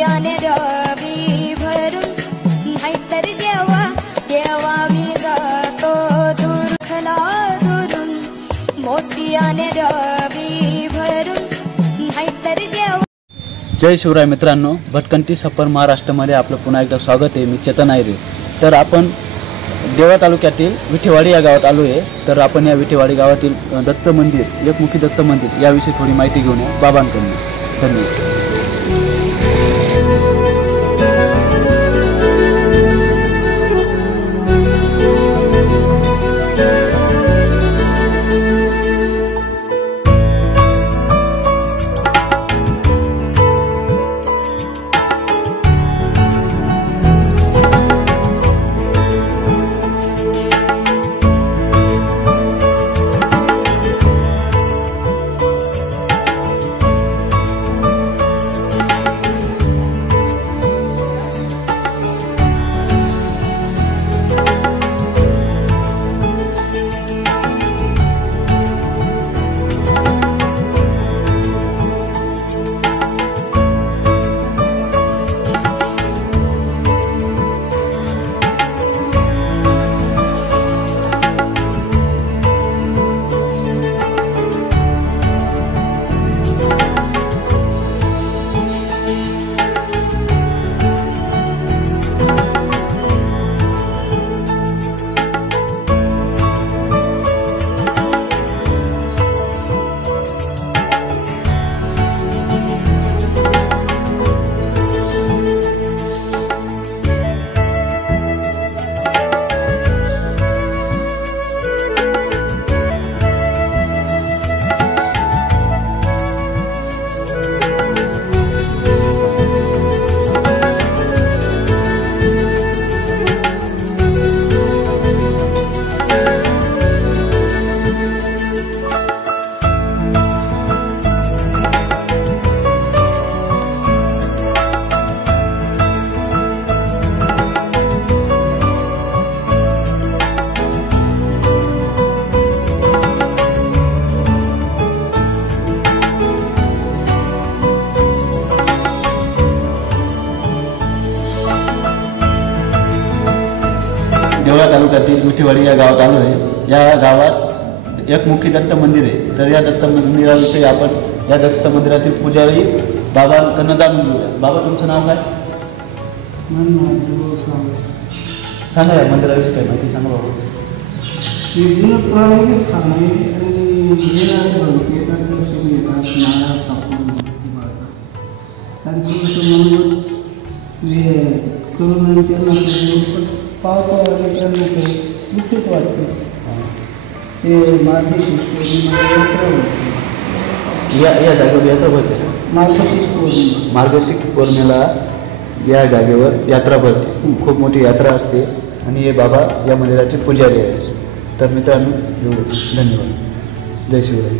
मोतियाने द्यावी भरून, नाहीतर देवा देवा मी जातो दुर्खला दुरून, मोतियाने द्यावी भरून, नाहीतर देवा। जय शिवराय मित्रांनो, भटकंती सफर महाराष्ट्रामध्ये आपलं पुन्हा एकदा स्वागत आहे। मी चेतन आयरे। तर आपण देवळा तालुक्यातील विठेवाडी या गावात आलो आहे। तर आपण या विठेवाडी गावातील दत्त मंदिर, एकमुखी दत्त मंदिर याविषयी थोडी माहिती घेऊन बाबांकडून। धन्यवाद। देवळा तालुक्यातील विठेवाडी या गावात आलो आहे। या गावात एकमुखी दत्त मंदिर आहे। तर या दत्त मंदिराविषयी आपण या दत्त मंदिरातील पुजारी बाबांकडून जाणून घेऊया। बाबा, तुमचं नाव काय? सांगा या मंदिराविषयी काय माहिती सांगा बाबा। पावतो विद्युत वाटते ते मार्गशीर्ष पौर्णिमा या जागेवर यात्रा भरते। मार्गशीर्ष पौर्णिमेला या जागेवर यात्रा भरते। खूप मोठी यात्रा असते आणि हे बाबा या मंदिराचे पुजारी आहेत। तर मित्रांनो, धन्यवाद। जय शिवराय।